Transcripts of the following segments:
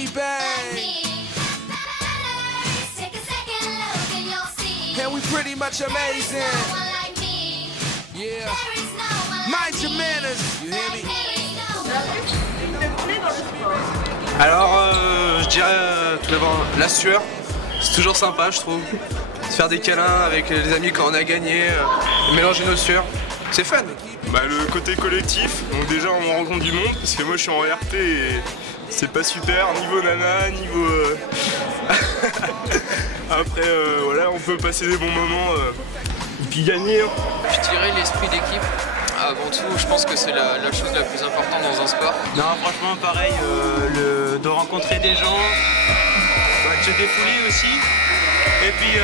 me, babe. And we pretty much amazing. Yeah. Mind your manners. You hear me? Alors, je dirais tout d'abord la sueur. C'est toujours sympa, je trouve. Se faire des câlins avec les amis quand on a gagné, mélanger nos sueurs. C'est fun. Bah, le côté collectif, donc déjà on rencontre du monde, parce que moi je suis en RT et c'est pas super, niveau nana, niveau... Après voilà, on peut passer des bons moments et puis gagner. Je dirais l'esprit d'équipe. Avant tout, je pense que c'est la chose la plus importante dans un sport. Non, franchement pareil, de rencontrer des gens, de se défouler aussi, et puis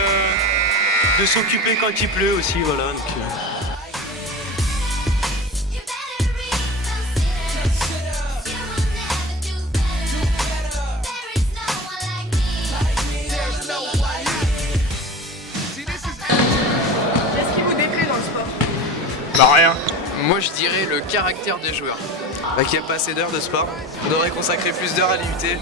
de s'occuper quand il pleut aussi, voilà. Donc, Bah rien. Moi, je dirais le caractère des joueurs. Bah, qu'il n'y a pas assez d'heures de sport. On devrait consacrer plus d'heures à l'IUT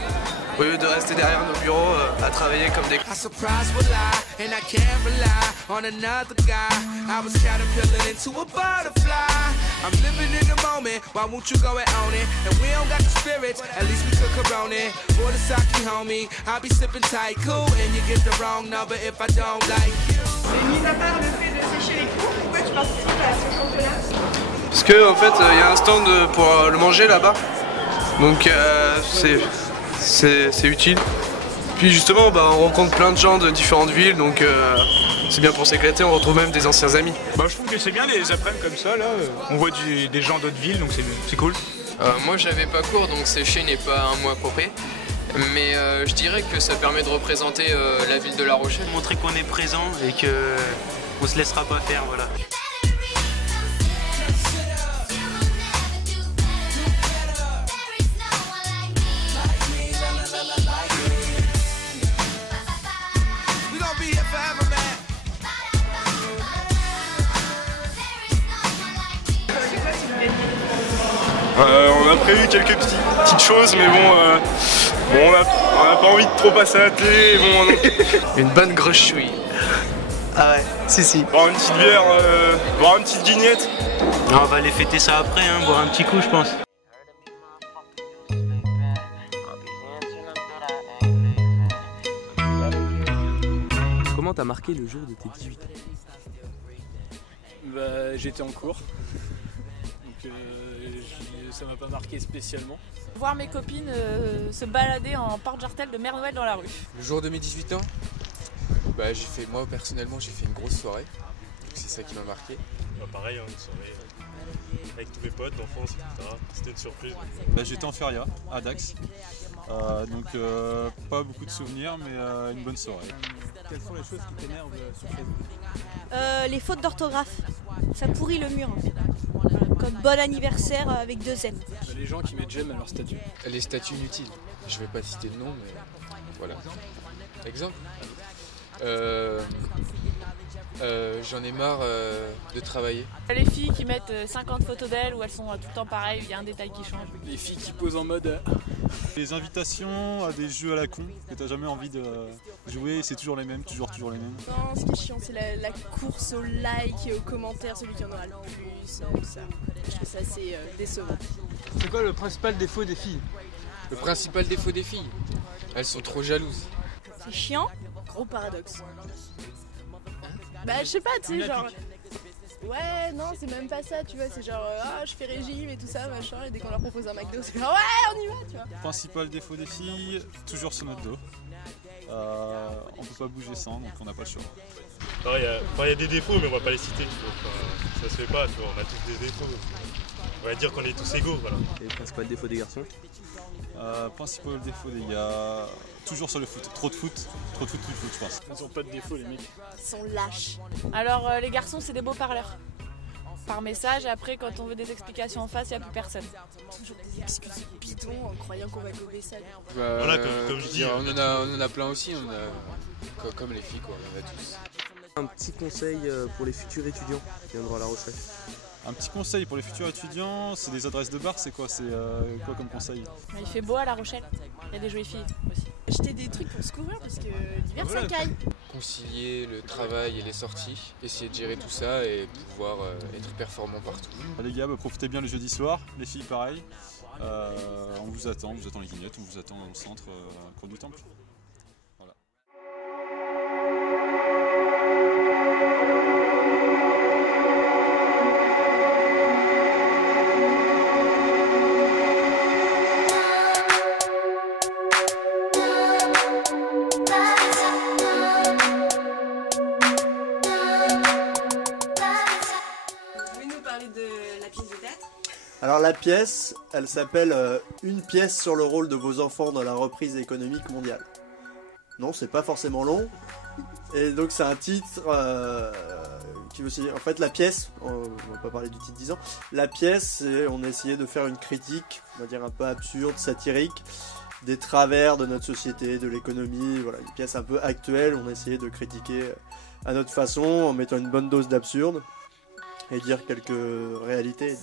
au lieu de rester derrière nos bureaux à travailler comme des... I surprise will lie, and I can't rely on another guy. I was caterpillar into a butterfly. I'm living in the moment, why won't you go and own it? And we don't got the spirits, at least we could corona it. For the sake, homie, I'll be sipping tight, cool, and you get the wrong number if I don't like you. Et mis à part le fait de sécher les cours, pourquoi tu participes à ce championnat? Parce que en fait, il y a un stand pour le manger là-bas. Donc c'est utile. Puis justement, bah, on rencontre plein de gens de différentes villes, donc c'est bien pour s'éclater, on retrouve même des anciens amis. Bah, je trouve que c'est bien les après-midi comme ça, là. On voit des gens d'autres villes, donc c'est cool. Moi, j'avais pas cours, donc sécher n'est pas un mot approprié. Mais je dirais que ça permet de représenter la ville de La Rochelle. montrer qu'on est présent et qu'on se laissera pas faire, voilà. On a prévu quelques petites choses, mais bon, on n'a pas envie de trop passer à la télé. Bon, Une bonne grosse chouille. Ah ouais, si. boire une petite bière, boire une petite guignette. Non, on va aller fêter ça après, hein, boire un petit coup, je pense. Comment t'as marqué le jour de tes 18 ans? Bah, j'étais en cours, donc ça m'a pas marqué spécialement. Voir mes copines se balader en porte-jartel de Mère Noël dans la rue. Le jour de mes 18 ans, bah, moi personnellement j'ai fait une grosse soirée, c'est ça qui m'a marqué. Bah, pareil, hein, une soirée avec tous mes potes d'enfance, etc. C'était une surprise. Bah, j'étais en feria à Dax, donc pas beaucoup de souvenirs, mais une bonne soirée. Quelles sont les choses qui t'énervent sur Facebook? Les fautes d'orthographe, ça pourrit le mur en fait. Comme bon anniversaire avec 2 N. Les gens qui mettent j'aime à leur statut. Les statuts inutiles, je vais pas citer le nom, mais voilà. Exemple. J'en ai marre de travailler. Les filles qui mettent 50 photos d'elles où elles sont tout le temps pareilles, il y a un détail qui change. Les filles qui posent en mode... Les invitations à des jeux à la con que t'as jamais envie de jouer, c'est toujours les mêmes, toujours les mêmes. Non, ce qui est chiant, c'est la course au like et aux commentaires, celui qui en aura le plus, ça. Je trouve ça assez décevant. C'est quoi le principal défaut des filles? Le principal défaut des filles, elles sont trop jalouses. C'est chiant, gros paradoxe. Bah je sais pas, tu sais, genre... Ouais, non, c'est même pas ça, tu vois, c'est genre, je fais régime et tout ça, machin, et dès qu'on leur propose un McDo, c'est genre, ouais, on y va, tu vois. Principal défaut des filles, toujours sur notre dos. On peut pas bouger sans, donc on n'a pas le choix. Il y a des défauts, mais on va pas les citer. Ça se fait pas, tu vois, on a tous des défauts. On va dire qu'on est tous égaux, voilà. Et le principal défaut des garçons? Principal défaut des gars, toujours sur le foot. Trop de foot, plus de foot, je pense. Ils ont pas de défaut, les mecs. Ils sont lâches. Alors, les garçons, c'est des beaux parleurs. Par message, et après, quand on veut des explications en face, il n'y a plus personne. Toujours des excuses bidons en croyant qu'on va gober ça. Bah, voilà, comme je dis, on en a plein aussi, comme les filles, quoi, on en a tous. Un petit conseil pour les futurs étudiants qui viendront à La Rochelle. Un petit conseil pour les futurs étudiants, c'est des adresses de bar, c'est quoi? C'est quoi comme conseil? Il fait beau à La Rochelle, il y a des jolies filles aussi. Acheter des trucs pour se couvrir parce que l'hiver ça caille. Concilier le travail et les sorties, essayer de gérer tout ça et pouvoir être performant partout. Les gars, profitez bien le jeudi soir, les filles pareil. On vous attend les vignettes, on vous attend au centre, cours du Temple. Voilà. Alors la pièce, elle s'appelle Une pièce sur le rôle de vos enfants dans la reprise économique mondiale. Non, c'est pas forcément long. Et donc c'est un titre qui veut dire... En fait la pièce, on va pas parler du titre 10 ans, la pièce, on a essayé de faire une critique, on va dire un peu absurde, satirique, des travers de notre société, de l'économie, voilà, une pièce un peu actuelle, on a essayé de critiquer à notre façon, en mettant une bonne dose d'absurde, et dire quelques réalités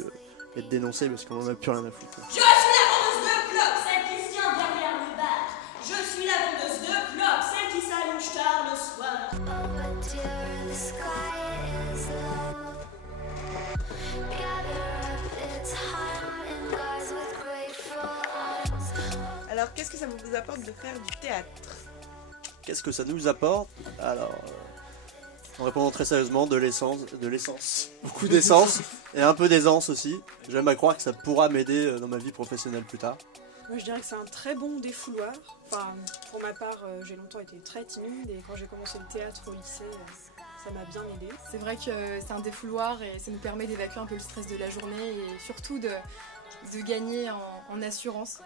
et de dénoncer parce qu'on en a plus rien à foutre. Je suis la vendeuse de clopes, celle qui se tient derrière le bar. Je suis la vendeuse de clopes, celle qui s'allonge tard le soir. Alors, qu'est-ce que ça vous apporte de faire du théâtre? Qu'est-ce que ça nous apporte? Alors... En répondant très sérieusement, de l'essence, beaucoup d'essence et un peu d'aisance aussi. J'aime à croire que ça pourra m'aider dans ma vie professionnelle plus tard. Moi je dirais que c'est un très bon défouloir. Enfin, pour ma part, j'ai longtemps été très timide et quand j'ai commencé le théâtre au lycée, ça m'a bien aidé. C'est vrai que c'est un défouloir et ça nous permet d'évacuer un peu le stress de la journée et surtout de gagner en assurance.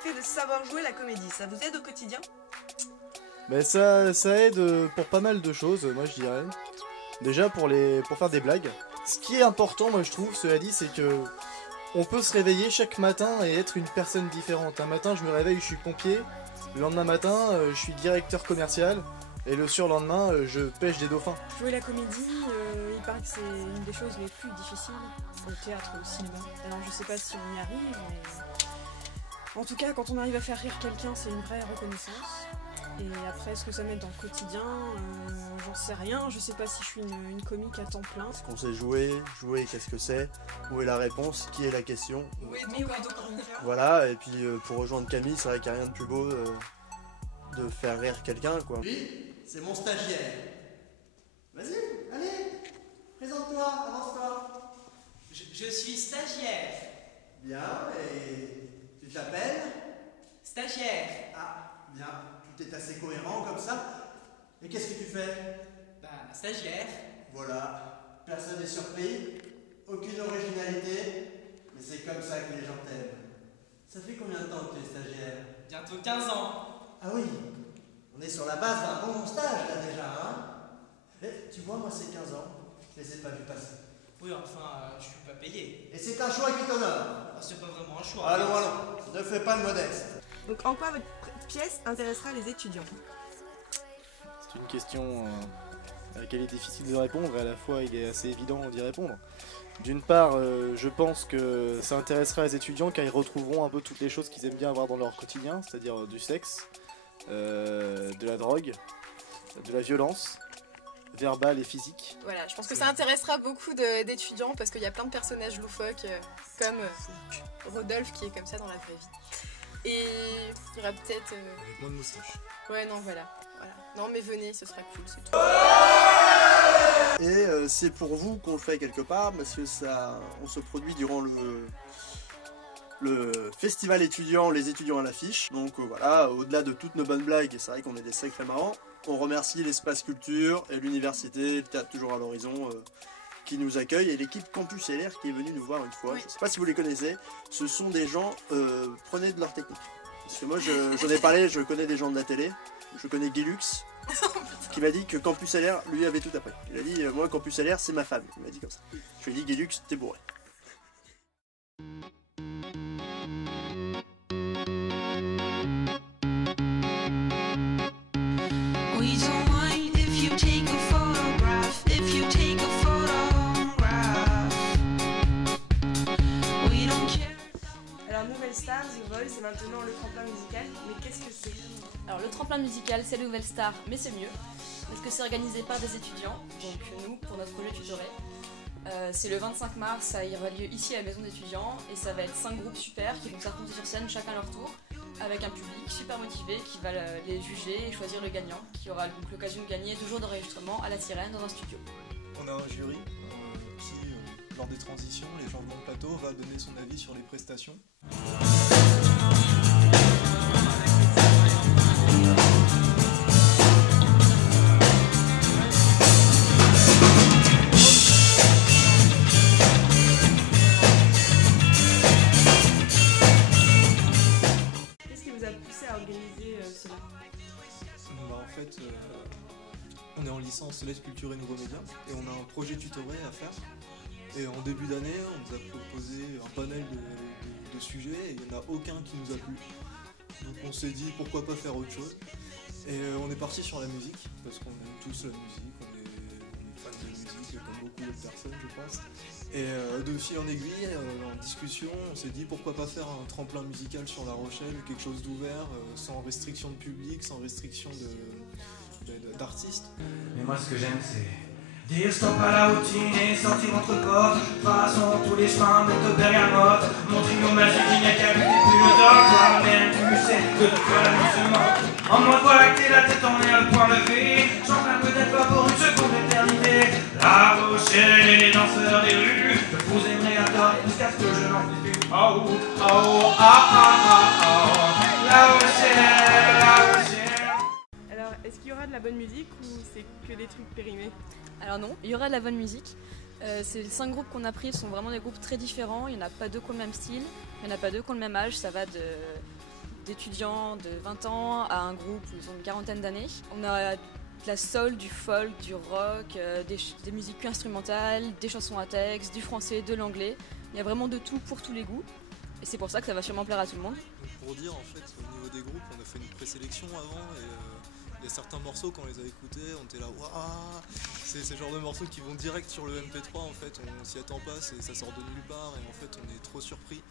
Fait de savoir jouer la comédie, ça vous aide au quotidien? Ben ça aide pour pas mal de choses, moi je dirais. Déjà pour faire des blagues. Ce qui est important, moi je trouve, cela dit, c'est que on peut se réveiller chaque matin et être une personne différente. Un matin je me réveille, je suis pompier. Le lendemain matin, je suis directeur commercial. Et le surlendemain, je pêche des dauphins. Jouer la comédie, il paraît que c'est une des choses les plus difficiles au théâtre et au cinéma. Alors je sais pas si on y arrive, mais en tout cas quand on arrive à faire rire quelqu'un, c'est une vraie reconnaissance. Et après, ce que ça m'aide dans le quotidien, j'en sais rien. Je sais pas si je suis une comique à temps plein. Est-ce qu'on sait jouer, qu'est-ce que c'est? Où est la réponse? Qui est la question? Voilà, et puis pour rejoindre Camille, c'est vrai qu'il n'y a rien de plus beau de faire rire quelqu'un, quoi. Lui, c'est mon stagiaire. Vas-y, allez, présente-toi, avance-toi. Je suis stagiaire. Bien, et tu t'appelles? Stagiaire. Ah, bien, tout est assez cohérent comme ça. Et qu'est-ce que tu fais? Bah, stagiaire. Voilà, personne n'est surpris, aucune originalité, mais c'est comme ça que les gens t'aiment. Ça fait combien de temps que tu es stagiaire? Bientôt 15 ans. Ah oui, on est sur la base d'un bon stage là déjà, hein? Et tu vois, moi c'est 15 ans, je les ai pas vus passer. Oui, enfin, je suis pas payé. Et c'est un choix qui t'honore. C'est pas vraiment un choix. Allons, ne fais pas le modeste. Donc en quoi votre pièce intéressera les étudiants? C'est une question à laquelle il est difficile de répondre et à la fois il est assez évident d'y répondre. D'une part, je pense que ça intéressera les étudiants car ils retrouveront un peu toutes les choses qu'ils aiment bien avoir dans leur quotidien, c'est-à-dire du sexe, de la drogue, de la violence, verbale et physique. Voilà, je pense que ça intéressera beaucoup d'étudiants parce qu'il y a plein de personnages loufoques comme Rodolphe qui est comme ça dans la vraie vie. Et il y aura peut-être... Avec moins de moustache. Ouais, non, voilà. Non, mais venez, ce sera cool, c'est tout. Et c'est pour vous qu'on le fait quelque part parce que on se produit durant le festival étudiant, les étudiants à l'affiche. Donc voilà, au-delà de toutes nos bonnes blagues, et c'est vrai qu'on est des sacrés marrants, on remercie l'espace culture et l'université, le théâtre toujours à l'horizon, qui nous accueille, et l'équipe Campus LR qui est venue nous voir une fois. Oui. Je ne sais pas si vous les connaissez, ce sont des gens, prenez de leur technique. Parce que moi j'en ai parlé, je connais des gens de la télé, je connais Guilux, qui m'a dit que Campus LR lui avait tout appris. Il a dit, moi Campus LR c'est ma femme, il m'a dit comme ça. Je lui ai dit, Guilux, t'es bourré. We don't mind if you take a photograph, if you take a photograph. We don't care. Alors Nouvelle Star, The Voice, c'est maintenant le tremplin musical, mais qu'est-ce que c'est? Alors le tremplin musical, c'est Nouvelle Star, mais c'est mieux, parce que c'est organisé par des étudiants, donc nous, pour notre projet tutoré. C'est le 25 mars, ça aura lieu ici à la maison d'étudiants, et ça va être 5 groupes super qui vont s'affronter sur scène chacun leur tour, avec un public super motivé qui va les juger et choisir le gagnant, qui aura donc l'occasion de gagner 2 jours d'enregistrement à la Sirène dans un studio. On a un jury qui, lors des transitions, les gens de mon plateau, va donner son avis sur les prestations. En fait, on est en licence Lettres, Culture et Nouveaux Médias et on a un projet tutoré à faire. Et en début d'année, on nous a proposé un panel de sujets et il n'y en a aucun qui nous a plu. Donc on s'est dit pourquoi pas faire autre chose. Et on est parti sur la musique parce qu'on aime tous la musique, on est fans de musique comme beaucoup d'autres personnes je pense. Et de fil en aiguille, en discussion, on s'est dit pourquoi pas faire un tremplin musical sur La Rochelle, quelque chose d'ouvert, sans restriction de public, sans restriction d'artistes. Mais moi ce que j'aime c'est dire stop à la routine et sortir entre potes. De toute façon tous les chemins mènent au bergamote. Mon trio magique il n'y a qu'à lutter plus le dog. Toi-même tu sais que de toi la nuit se moque. En moi voilà que t'es la tête en l'air, le point levé. J'en plains peut-être pas pour une seconde d'éternité. La Rochelle et les danseurs des rues, je vous aimerai à tort jusqu'à ce que je n'en puisse plus. Oh, oh, oh, ah, ah, ah, oh. La Rochelle, la Rochelle. Alors, est-ce qu'il y aura de la bonne musique ou c'est que des trucs périmés? Alors non, il y aura de la bonne musique. Ces 5 groupes qu'on a pris sont vraiment des groupes très différents. Il n'y en a pas 2 qui ont le même style, il n'y en a pas 2 qui ont le même âge. Ça va d'étudiants de 20 ans à un groupe où ils ont une quarantaine d'années. On a de la soul, du folk, du rock, des musiques instrumentales, des chansons à texte, du français, de l'anglais. Il y a vraiment de tout pour tous les goûts. Et c'est pour ça que ça va sûrement plaire à tout le monde. Pour dire, en fait, au niveau des groupes, on a fait une présélection avant et il y a certains morceaux, quand on les a écoutés, on était là, waouh, c'est ce genre de morceaux qui vont direct sur le MP3, en fait, on s'y attend pas, ça sort de nulle part et en fait on est trop surpris.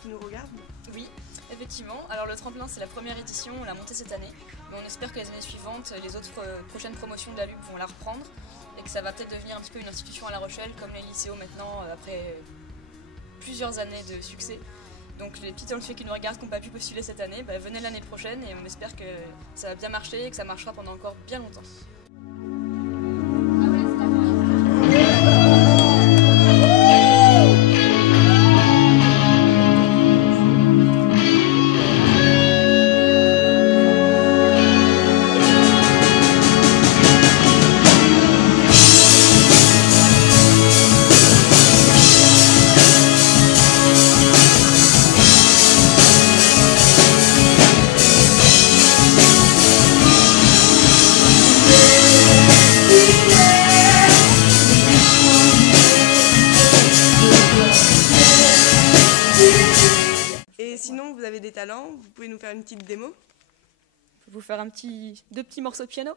Qui nous regardent? Oui, effectivement. Alors le tremplin c'est la première édition, on l'a monté cette année, mais on espère que les années suivantes, les autres prochaines promotions de la LUB vont la reprendre et que ça va peut-être devenir un petit peu une institution à La Rochelle comme les lycéos maintenant après plusieurs années de succès. Donc les petits talentueux qui nous regardent qui n'ont pas pu postuler cette année, venez l'année prochaine et on espère que ça va bien marcher et que ça marchera pendant encore bien longtemps. Sinon, vous avez des talents, vous pouvez nous faire une petite démo? Vous faire 2 petits morceaux de piano?